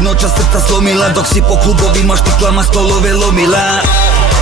si noća srca slomila, dok si po klubovima štiklama stolove lomila.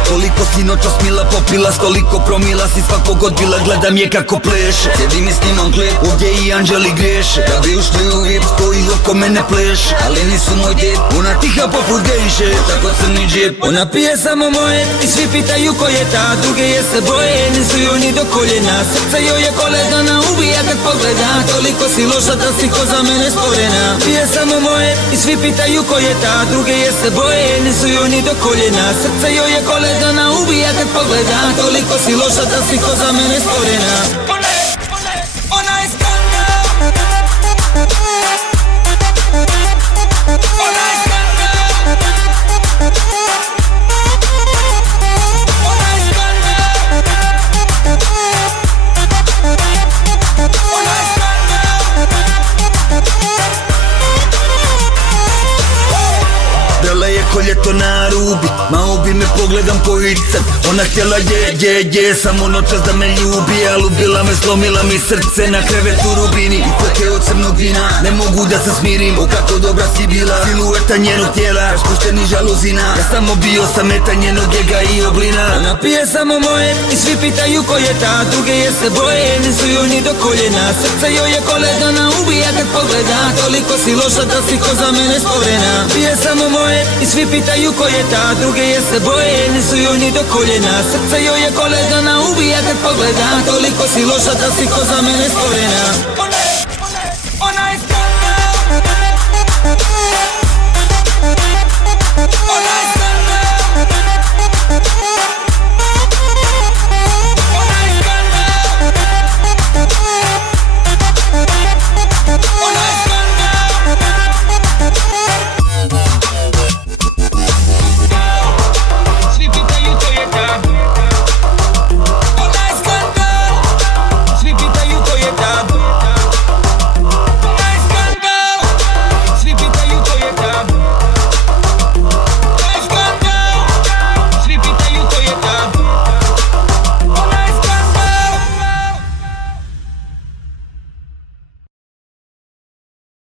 Koliko si noća smila popila, stoliko promila si svakog odbila, gledam je kako pleše. Sjedim i snimam klip, ovdje i anđeli greše. Da bi ušli u VIP, stoji oko mene pleše. Ali nisu moj djep, ona tiha poput gejše. Tako crni džep, ona pije samo moje i svi pitaju ko je ta, druge je se boje, nisu joj ni do koljena. Srce joj je koledana, ubija kad pogleda, toliko si loša da si ko za mene stvorena. Pije samo moje i svi pitaju ko je ta, druge je se boje, nisu joj ni do koljena. Srce joj je koledana, ubija kad pogleda, toliko si loša da si ko za mene stvorena. Ona je skandal. Ona je skandal. Ona je skandal. Ona je Brala je ko ljeto na rubi, ma ubi me pogledam po icem. Ona htjela je, samo noćas da me ljubi, al ubila me, slomila mi srce na krevetu rubini. I koke od crnog vina, ne mogu da se smirim. O kako dobra si bila, silueta njenog tijela, spušteni žaluzina. Ja samo bio sam meta njenog ega i oblina. Ona pije samo moje i svi pitaju ko je ta, druge je se boje, nisu joj ni do koljena. Srce joj je koledana, ubija kad pogleda, toliko si loša da si ko za mene stvorena. Pije samo moje i svi pitaju ko je ta, druge je se boje, nisu joj ni do koljena. Srce joj je koledana, ubija kad pogleda, toliko si loša da si ko za mene stvorena.